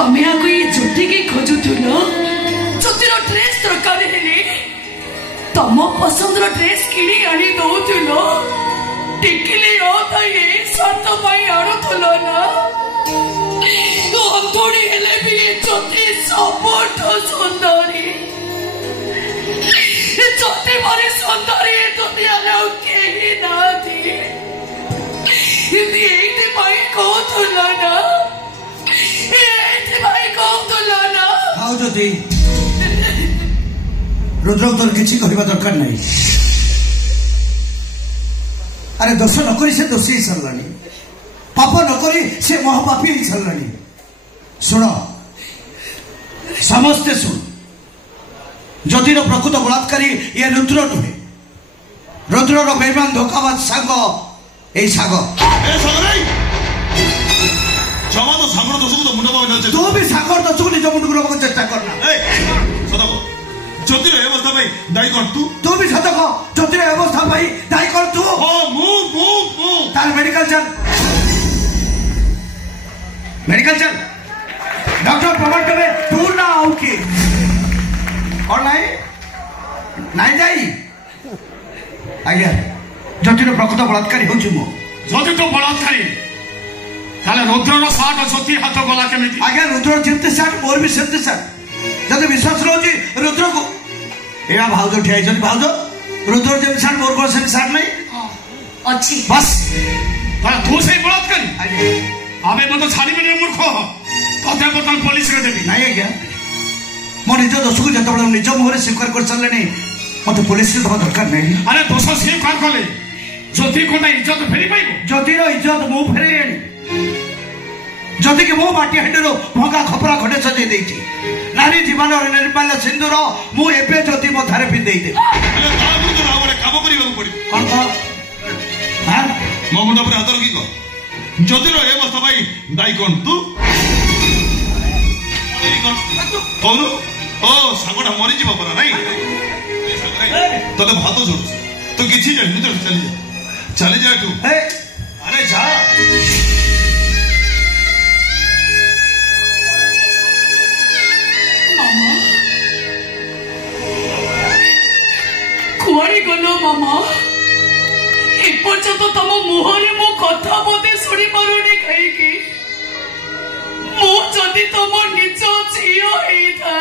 तमें आगे ये ज्योति की खोजुल ज्योतिर ड्रेस दरकार हेले तम पसंद ड्रेस किणी आनी दौल टिकिले सात आणुल ना अंधुड़ी हेले भी ज्योति सबुठ सुंदरी ज्योति मारे सुंदरी दुनिया कहीं ना कहूला ना रुद्र तोर किसी कहवा दरकार नहीं। अरे दोष नक से दोषी हो सारा पाप नक से महापापी हो सारा। शुण समस्ते शुण ज्योतिर प्रकृत बलात्कारी ये रुद्र नुहे रुद्र बेईमान धोखाबाज सांग ए साग जमा तो सागर दोष को तो मुंड पावे न तू भी सागर दोष को निज मुंड को रखने चेष्टा करना। सदक ज्योतिर अवस्था भाई दायी कर तू भी सदक ज्योतिर अवस्था भाई दायी कर तू तार मेडिकल चल डॉक्टर प्रमाण करे तू ना आउ की और नहीं जाई आज्ञा ज्योतिर प्रकृत बलात्कारी हूँ मो ज्योति तो बलात्कारी ताले रुद्र साठ ज्योति हाथ गला केमी आज्ञा रुद्र जेमते साठ मोर भी सेमते साठ जब विश्वास रोची रुद्र को एरा भाउज ठिया भाउज रुद्र जेमते साठ मोर को सेमते साठ नहीं अच्छी बस तू से बलात्कारी आबे मत छाड़ी में मूर्ख तथे बर्तमान पुलिस रे देबी नहीं आज्ञा मो निज दोष को जत निज मुहर स्वीकार कर सारे मत पुलिस दवा दरकार नहीं। अरे दोष स्वीकार कले ज्योति को इज्जत फेरी पाइब ज्योतिर इज्जत मु फेरे ज्योति के मो माटी हांडी भंगा खपरा खंडे सजे देती नारी जीवन निर्माल्य सिंदूर मु एबे ज्योति मो थारे पिंदे दे काम कर मो मुंड पर हाथ रखी कह ज्योतिर ए अवस्था भाई दायी कौन तू कहूनु ओ सागटा मरीज परा नाई तेरे भात जोड़ तू किसी जानी चली जा तू अरे जा कुआड़े गलो मामा एपर्यंत तम मुहरे मो कथा बोधे शुणी पारुनी कहीं मु जदि तुम निज झील होता